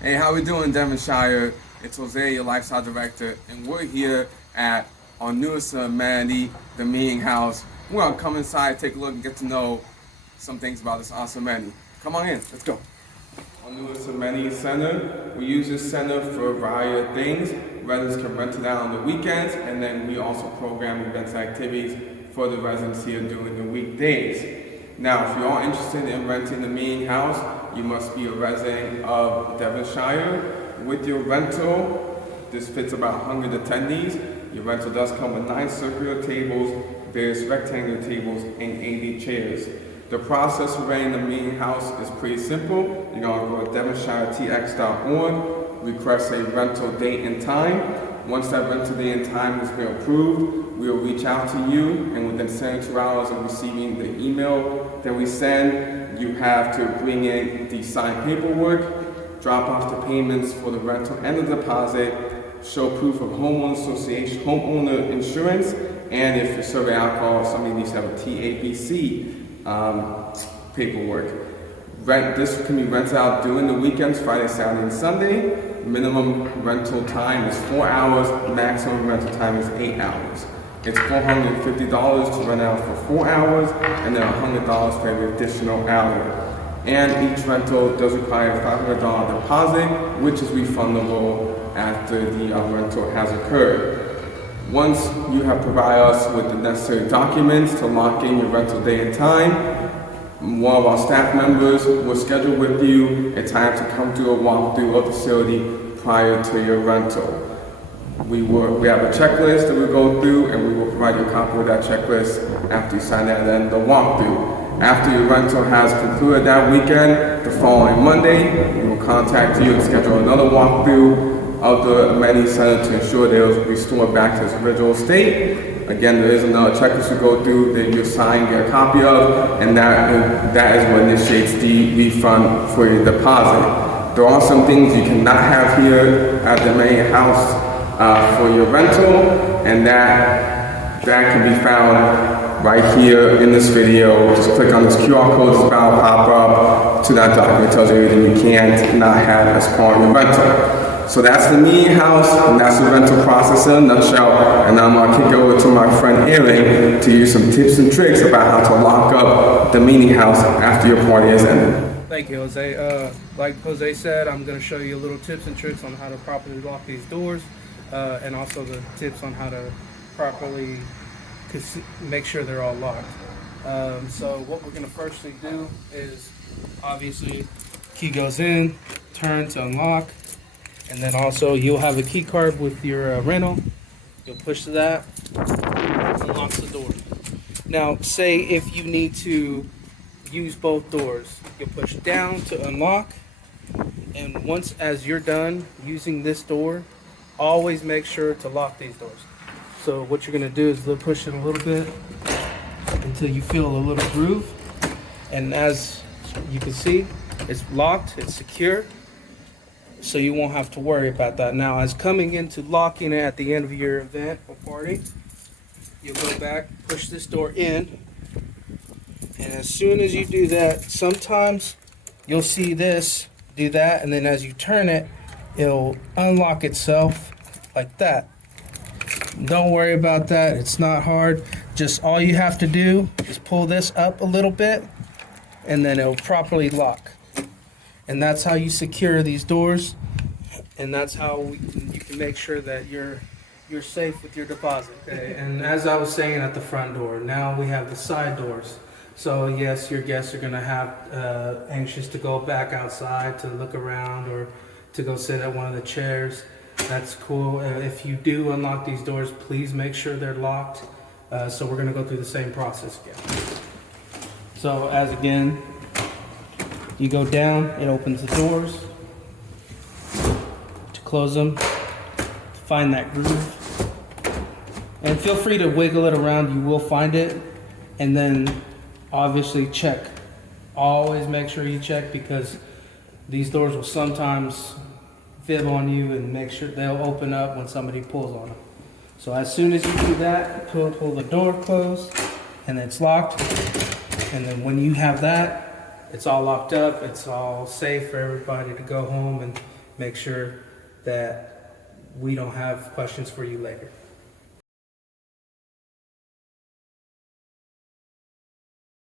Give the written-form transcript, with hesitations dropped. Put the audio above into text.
Hey, how we doing, Devonshire? It's Jose, your lifestyle director, and we're here at our newest amenity, the meeting house. We're gonna come inside, take a look, and get to know some things about this awesome amenity. Come on in, let's go. Our newest amenity center. We use this center for a variety of things. Residents can rent it out on the weekends, and then we also program events and activities for the residents here during the weekdays. Now, if you are interested in renting the meeting house, you must be a resident of Devonshire. With your rental, this fits about 100 attendees. Your rental does come with 9 circular tables, various rectangular tables, and 80 chairs. The process for renting the meeting house is pretty simple. You're going to go to devonshiretx.org, request a rental date and time. Once that rental date and time has been approved, we'll reach out to you, and within 72 hours of receiving the email that we send, you have to bring in the signed paperwork, drop off the payments for the rental and the deposit, show proof of homeowner association, homeowner insurance, and if you're serving alcohol, somebody needs to have a TABC paperwork. This can be rented out during the weekends, Friday, Saturday, and Sunday. Minimum rental time is 4 hours, maximum rental time is 8 hours. It's $450 to rent out for 4 hours, and then $100 for every additional hour. And each rental does require a $500 deposit, which is refundable after the rental has occurred. Once you have provided us with the necessary documents to lock in your rental day and time, one of our staff members will schedule with you a time to come do a walkthrough of the facility prior to your rental. We have a checklist that we go through, and we will provide you a copy of that checklist after you sign that and then the walkthrough. After your rental has concluded that weekend, the following Monday, we will contact you and schedule another walkthrough of the amenity center to ensure that it was restored back to its original state. Again, there is another checklist to go through that you'll sign, get a copy of, and that is what initiates the refund for your deposit. There are some things you cannot have here at the amenity house for your rental, and that can be found right here in this video. Just click on this QR code, this about pop up to that document. It tells you everything you can't not have as part of your rental. So that's the meeting house, and that's the rental process in a nutshell. And now I'm gonna kick it over to my friend Aaron to use some tips and tricks about how to lock up the meeting house after your party is ended. Thank you, Jose. Like Jose said, I'm going to show you little tips and tricks on how to properly lock these doors, and also the tips on how to properly make sure they're all locked. So what we're going to firstly do is, obviously, key goes in, turn to unlock, and then also you'll have a key card with your rental. You'll push that, unlocks the door. Now, say if you need to use both doors, you'll push down to unlock, and once as you're done using this door, always make sure to lock these doors. So what you're going to do is push it a little bit until you feel a little groove, and as you can see, it's locked, it's secure, so you won't have to worry about that. Now, as coming into locking it at the end of your event or party, you'll go back, push this door in, and as soon as you do that, sometimes you'll see this do that, and then as you turn it, it'll unlock itself like that. Don't worry about that, it's not hard. Just all you have to do is pull this up a little bit, and then it'll properly lock. And that's how you secure these doors, and that's how you can make sure that you're safe with your deposit. Okay? And as I was saying at the front door, now we have the side doors. So yes, your guests are gonna have anxious to go back outside to look around or to go sit at one of the chairs. That's cool. If you do unlock these doors, please make sure they're locked. So we're gonna go through the same process again. So as again, you go down, it opens the doors. To close them, find that groove. And feel free to wiggle it around, you will find it. And then obviously check. Always make sure you check, because these doors will sometimes fib on you, and make sure they'll open up when somebody pulls on them. So as soon as you do that, pull the door closed, and it's locked. And then when you have that, it's all locked up. It's all safe for everybody to go home and make sure that we don't have questions for you later.